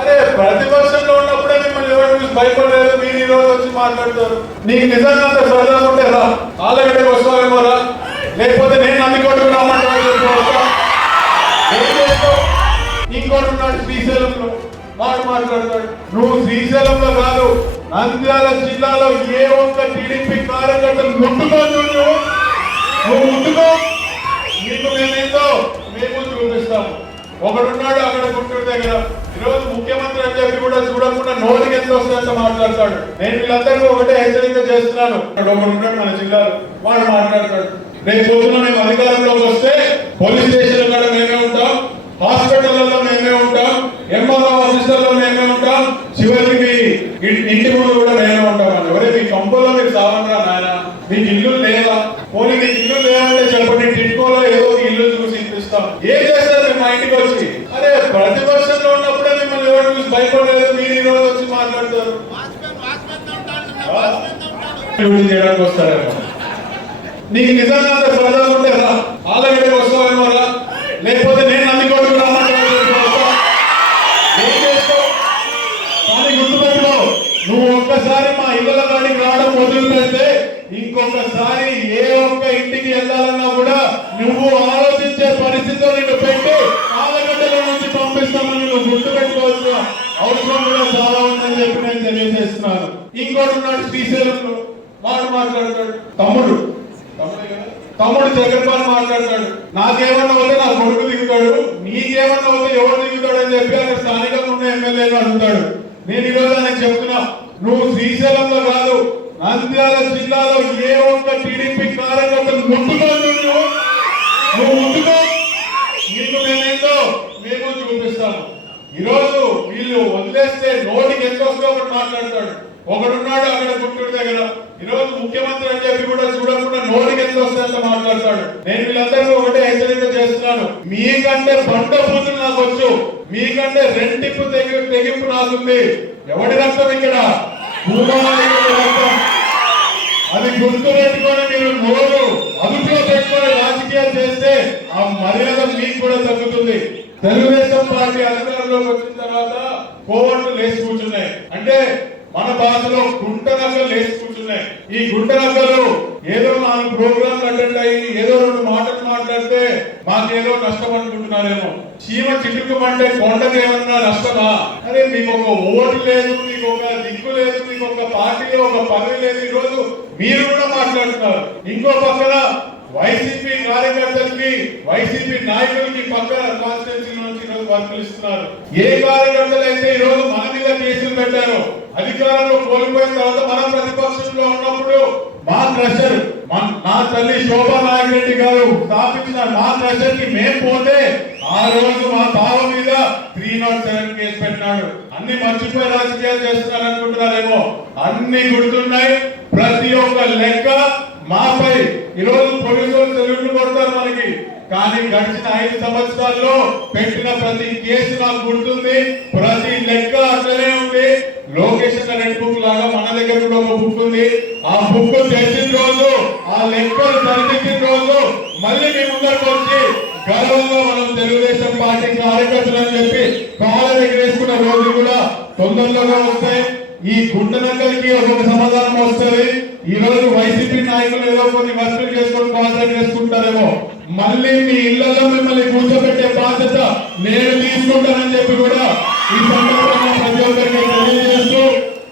అరే ప్రతిపక్షంలో ఉన్నప్పుడే మిమ్మల్ని ఎవరు చూసి భయపడలేదు, మీరు ఈ రోజు వచ్చి మాట్లాడతారు. నీకు నిజంగా అంత సరదా ఉంటే రా, ఆలగడ్డకి వస్తావేమో రా, లేకపోతే నేను నందికొట్టుకు రమ్మంటాను. ఇంకోటి ఉన్నాడు శ్రీశైలంలో, వాడు మాట్లాడతాడు. నువ్వు శ్రీశైలంలో కాదు, నంద్యాల జిల్లాలో ఏ ఒక్క టీడీపీ కార్యకర్తలు ముట్టుకోదు, నువ్వు ముట్టుకో, నీకు మేమేందో మేము చూపిస్తాము. ఒకడున్నాడు అక్కడ గుంటూరు దగ్గర, ఈరోజు ముఖ్యమంత్రి అని చెప్పి కూడా చూడకుండా నోటికి ఎంత వస్తుందంత మాట్లాడతాడు. నేను వీళ్ళందరికీ ఒకటే హెచ్చరిక చేస్తున్నాను. ఒకడున్నాడు మన జిల్లాలో, వాడు మాట్లాడతాడు. రేపు పొద్దున మేము అధికారంలోకి వస్తే పోలీస్ స్టేషన్ కూడా మేమే ఉంటాం, హాస్పిటల్లో మేమే ఉంటాం, ఎంఆర్ఓ ఆఫీసర్లో మేమే ఉంటాం, చివరికి ఇంటి ముందు కూడా మేమే ఉంటాం. ఎవరే మీ కంపలో మీరు సావనరా నాయన, మీకు ఇల్లు లేదా? పోనీ మీకు ఇల్లు లేదంటే చెప్పండి, టిట్కోలో ఏదో ఇల్లు చూసి ఇప్పిస్తాం. ఏం చేస్తారు మేము మా ఇంటికి వచ్చి? అరే ప్రతిపక్షంలో ఉన్నప్పుడే మిమ్మల్ని ఎవరు చూసి భయపడలేదు, మీరు ఈ రోజు వచ్చి మాట్లాడతారు. చేయడానికి వస్తారేమో, నీకు నిజంగా అంత సరదా ఉంటే రా, ఆలగడ్డకి వస్తావేమో రా, లేకపోతే నేను నందికొట్టుకు రమ్మంటాను. ఏం చేస్తావు? కానీ గుర్తుపెట్టుకో, నువ్వు ఒక్కసారి మా ఇళ్ళ కాడికి రావడం మొదలు పెడితే ఇంకొకసారి ఏ ఒక్క ఇంటికి వెళ్ళాలన్నా కూడా నువ్వు ఆలోచించే పరిస్థితిలో నిన్ను పెట్టి ఆలగడ్డల నుంచి పంపిస్తామని నువ్వు గుర్తుపెట్టుకోవాల్సిన అవసరం కూడా చాలా ఉందని చెప్పి నేను తెలియజేస్తున్నాను. ఇంకోటి ఉన్నాడు శ్రీశైలంలో, వాడు మాట్లాడతాడు. తమ్ముడు జగన్మోహన్ మాట్లాడతాడు. నాకేమన్నా అవుతే నా కొడుకు దిగుతాడు, నీకేమన్నా అవుతే ఎవరు దిగుతాడు అని చెప్పి అక్కడ స్థానికంగా ఉన్న ఎమ్మెల్యేలు అడుగుతాడు. నేను ఈరోజు ఆయనకు చెప్తున్నా, నువ్వు శ్రీశైలంలో కాదు, నంద్యాల జిల్లాలో ఏ ఒక్క టీడీపీ కార్యకర్తలు ముట్టుకోదు, నువ్వు ముట్టుకో, నీకు మేమేందో మేము చూపిస్తాము. ఈరోజు వీళ్ళు వదిలేస్తే నోటికి ఎంత వస్తుందో ఒకటి మాట్లాడతాడు. ఒకడున్నాడు అక్కడ గుంటూరు దగ్గర, ఈరోజు ముఖ్యమంత్రి అని చెప్పి కూడా చూడకుండా నోటికి ఎంత వస్తుందంత మాట్లాడతాడు. నేను వీళ్ళందరికీ ఒకటే హెచ్చరిక చేస్తున్నాను, మీకంటే బండ పూతులు నాకు వచ్చు, మీకంటే రెంటింపు తెగింపు నాకుంది. ఎవడి రక్తం ఇక్కడ? రక్తం. అది గుర్తు పెట్టుకొని మీరు నోరు అదుపులో పెట్టుకొని రాజకీయాలు చేస్తే ఆ మర్యాద మీకు కూడా తగ్గుతుంది. తెలుగుదేశం పార్టీ అధికారంలోకి వచ్చిన తర్వాత కోవట్లు లేచి కూర్చున్నాయి, అంటే మన భాషలో గుంట నక్కలు లేచి కూర్చున్నాయి. ఈ గుంట నక్కలు ఏదో 4 ప్రోగ్రాంలు అటెండ్ అయ్యి ఏదో 2 మాటలు మాట్లాడితే మాకేదో నష్టం అనుకుంటున్నారేమో. చీమ చిటుకుమంటే కొండకి ఏమన్నా నష్టమా? అరే మీకు ఒక ఓటు లేదు, మీకు ఒక దిక్కు లేదు, మీకు ఒక పార్టీ ఒక పదవి లేదు. ఈ రోజు మీరు కూడా మాట్లాడుతున్నారు. ఇంకో పక్కన వైసీపీ కార్యకర్తలకి, వైసీపీ నాయకులకి పక్కన కాన్స్టిట్యూన్సీ నుంచి ఈరోజు వర్కులు ఇస్తున్నారు. ఏ కార్యకర్తలు అయితే ఈ రోజు మన మీద కేసులు పెట్టారో, అధికారంలో కోల్పోయిన తర్వాత మనం ప్రతిపక్షంలో ఉన్నప్పుడు మా క్రషర్ నా తల్లి శోభా నాయకురెడ్డి గారు స్థాపించిన మా క్రషర్ కి మేము పోతే ఆ రోజు మా బావ మీద 307 కేసు పెట్టినాడు. అన్ని మర్చిపోయి రాజకీయాలు చేస్తున్నారు అనుకుంటున్నారేమో, అన్ని గుర్తున్నాయి. ప్రతి ఒక్క లెక్క మాపై ఈరోజు పోలీసులు సెల్యూట్లు కొడతారు మనకి, కానీ గడిచిన 5 సంవత్సరాల్లో పెట్టిన ప్రతి కేసు నాకు గుర్తుంది, ప్రతి లెక్క అట్లనే ఉంది. లొకేషన్ రెడ్ బుక్ లాగా మన దగ్గర కూడా ఒక బుక్ ఉంది. ఆ బుక్ తెచ్చిన రోజు, ఆ లెక్కలు సరిదిద్దిన రోజు మళ్ళీ మీ ముందరికి వచ్చి గర్వంగా మనం తెలుగుదేశం పార్టీ కార్యకర్తలు అని చెప్పి కాళ్ళ ఎగరేసుకున్న రోజులు కూడా తొందరలోగా వస్తాయి. ఈ గుంటనక్కలకి ఒక సమాధానం వస్తుంది. ఈ రోజు వైసీపీ నాయకులు ఏదో కొన్ని వర్కులు చేసుకొని కాన్సెప్ట్ చేసుకుంటారేమో, మళ్ళీ మీ ఇళ్లలో మిమ్మల్ని కూర్చోబెట్టే బాధ్యత నేను తీసుకుంటానని చెప్పి కూడా ఈ సందర్భంగా